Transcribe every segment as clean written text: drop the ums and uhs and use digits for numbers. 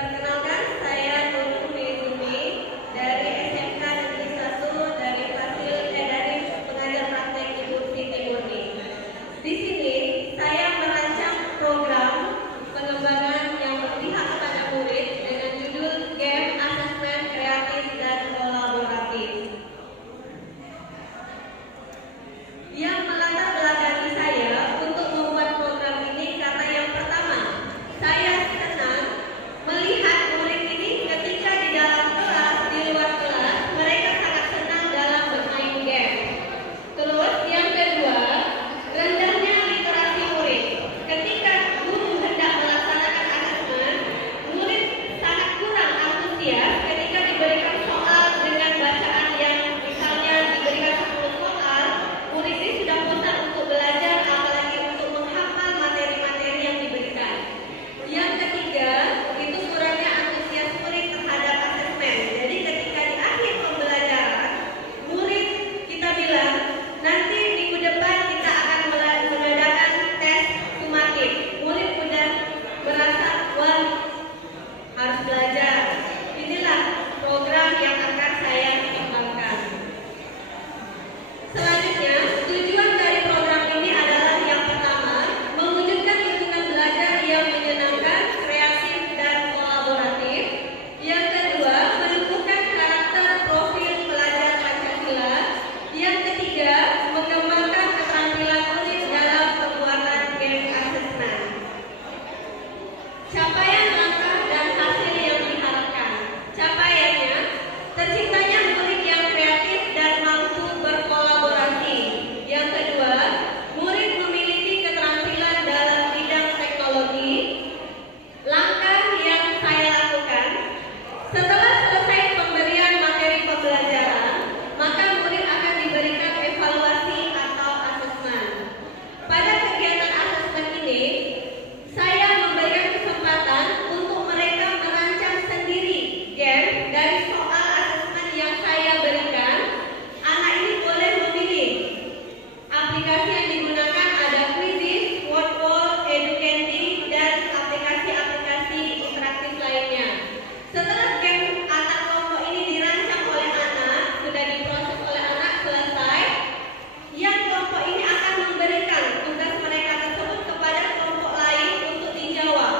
Perkenalkan, saya Nurul Nizumi dari SMK Negeri 1 dari dari pengajar praktek Ibu Siti Murni. Di sini saya merancang program pengembangan yang berpihak kepada murid dengan judul Game Asesmen Kreatif dan Kolaboratif. Yang melatar belakangi saya untuk membuat program ini karena yang pertama, saya senang melihat murid ini ketika di dalam kelas, di luar kelas, mereka sangat senang dalam bermain game. Terus yang kedua, rendahnya literasi murid. Ketika guru hendak melaksanakan asesmen, murid sangat kurang antusias ketika diberikan soal dengan bacaan yang misalnya diberikan 10 soal, murid ini sudah bosan untuk belajar, apalagi untuk menghafal materi-materi yang diberikan. Yang ketiga, itu kurangnya antusias murid terhadap asesmen. Jadi ketika di akhir pembelajaran, murid kita bilang, nanti minggu depan kita akan mengadakan tes sumatif. Murid sudah merasa, wah, harus belajar. Inilah program yang akan saya kembangkan. Selanjutnya, tujuan dari program ini adalah yang pertama, mewujudkan lingkungan belajar yang menyenangkan, kreatif, dan kolaboratif. Yang kedua, menumbuhkan karakter profil pelajar Pancasila. Yang ketiga, mengembangkan keterampilan murid dalam pembuatan game asesmen. Capaian langkah dan hasil yang diharapkan. Capaiannya, terciptanya murid yang kreatif dan mampu berkolaborasi. Yang kedua, murid memiliki keterampilan dalam bidang teknologi. Langkah yang saya lakukan, setelah selesai pemberian materi pembelajaran, maka murid akan diberikan evaluasi atau asesmen. Pada kegiatan asesmen ini, saya memberikan kesempatan untuk mereka merancang sendiri game dari soal asesmen yang saya berikan. Anak ini boleh memilih. Aplikasi yang digunakan ada Quizizz, Wordwall, Educandy, dan aplikasi-aplikasi interaktif lainnya. Setelah game antar kelompok ini dirancang oleh anak, sudah diproses oleh anak, selesai, yang kelompok ini akan memberikan tugas mereka tersebut kepada kelompok lain untuk dijawab.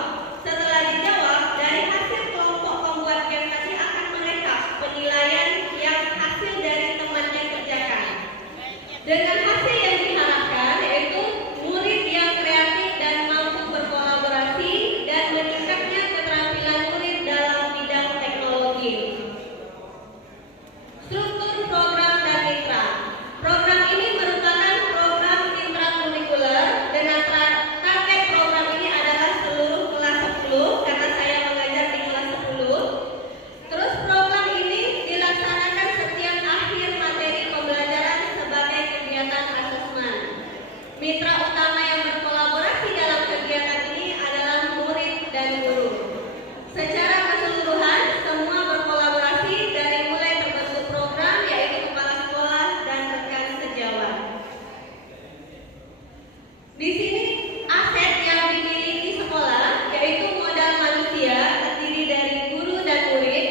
Setelah dijawab, dari hasil kelompok pembuat game tadi akan merekap penilaian yang hasil dari temannya kerjakan. Dengan hasil yang diharapkan yaitu murid yang kreatif dan mampu berkolaborasi dan meningkatnya keterampilan murid dalam bidang teknologi. Struktur program dan mitra. Program ini merupakan program intrakurikuler dengan target program ini adalah seluruh kelas 10 karena saya mengajar di kelas 10. Terus program ini dilaksanakan setiap akhir materi pembelajaran sebagai kegiatan asesmen. Mitra utama yang berkolaborasi dalam kegiatan ini adalah murid dan guru. Secara keseluruhan, semua berkolaborasi dari mulai terbentuk program yaitu kepala sekolah dan rekan sejawat. Di sini aset yang dimiliki sekolah yaitu modal manusia terdiri dari guru dan murid,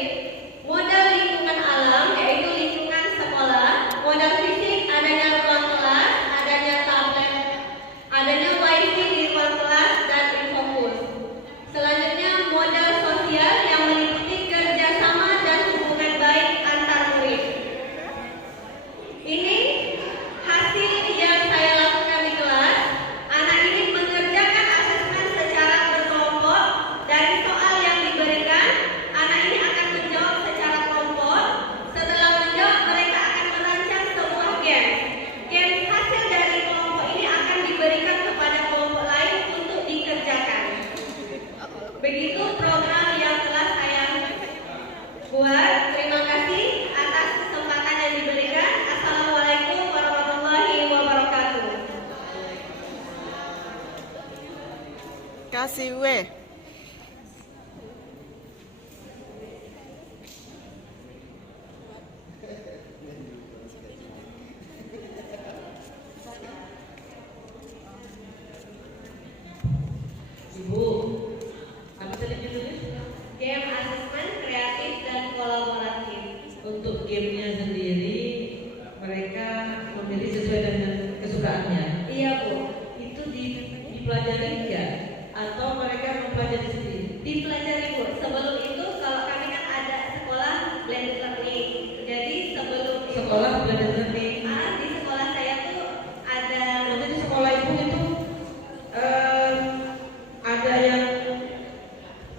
modal lingkungan alam yaitu lingkungan sekolah, modal fisik adanya ruang kelas, adanya tablet, adanya wifi di ruang kelas dan infobus. Selanjutnya modal sosial yang meliputi kerjasama dan hubungan baik antar murid. Ini hasil yang saya lakukan di kelas. Anak ini mengerjakan asesmen secara berkelompok. Dari soal yang diberikan, anak ini akan menjawab secara kelompok. Setelah menjawab, mereka akan merancang sebuah game. Game hasil dari kelompok ini akan diberikan kepada kelompok lain untuk dikerjakan. Begitu program yang telah saya buat. Terima kasih atas kesempatan yang diberikan. Assalamualaikum warahmatullahi wabarakatuh. Kasih weh. Ibu, apa tadi judulnya? Game atau mereka mempelajari sendiri? Dipelajari Bu. Sebelum itu kalau kami kan ada sekolah blended learning. Jadi sebelum itu Sekolah blended learning. di sekolah saya tuh ada. Maksudnya di sekolah ibu itu ada yang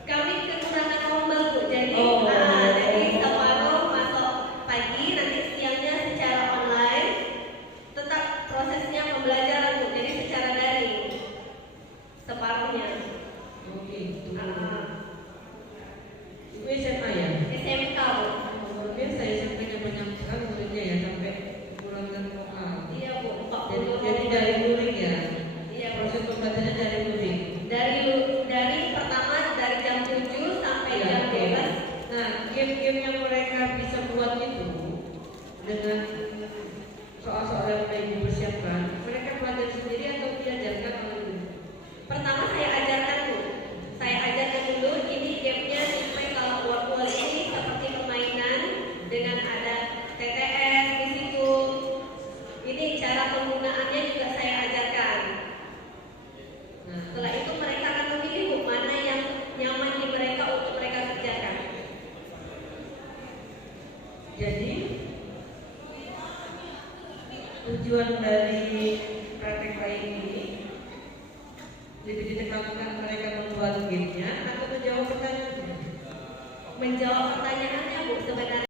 Kami kekurangan rombel Bu. Jadi Oh. jadi separuh masuk pagi, nanti siangnya secara online. Tetap prosesnya pembelajaran Bu. Jadi secara daring. Separuhnya. oke itu. Itu Ah. SMA ya? SMK Bu. Luar biasa ya, SMP-nya banyak sekali muridnya ya, sampai kurangkan lokal. Iya Bu. 40 Jadi dari luring ya? Iya Bu. Proses pembelajarannya dari luring. Dari pertama dari jam 7 sampai Ya, jam oke. 12. Nah, game-game yang mereka bisa buat itu dengan soal-soal yang mereka ibu persiapkan, mereka pelajari sendiri atau diajarkan oleh guru? Pertama saya ajarkan Bu. Saya ajarkan dulu ini gamenya sampai kalau wall ini seperti permainan dengan ada TTS di situ. Ini cara penggunaannya juga saya ajarkan. Nah, Setelah itu mereka akan memilih Bu, mana yang nyaman di mereka untuk mereka kerjakan. jadi tujuan dari praktek lain ini lebih ditekankan mereka membuat gamenya atau menjawab pertanyaan? Menjawab pertanyaannya Bu sebenarnya.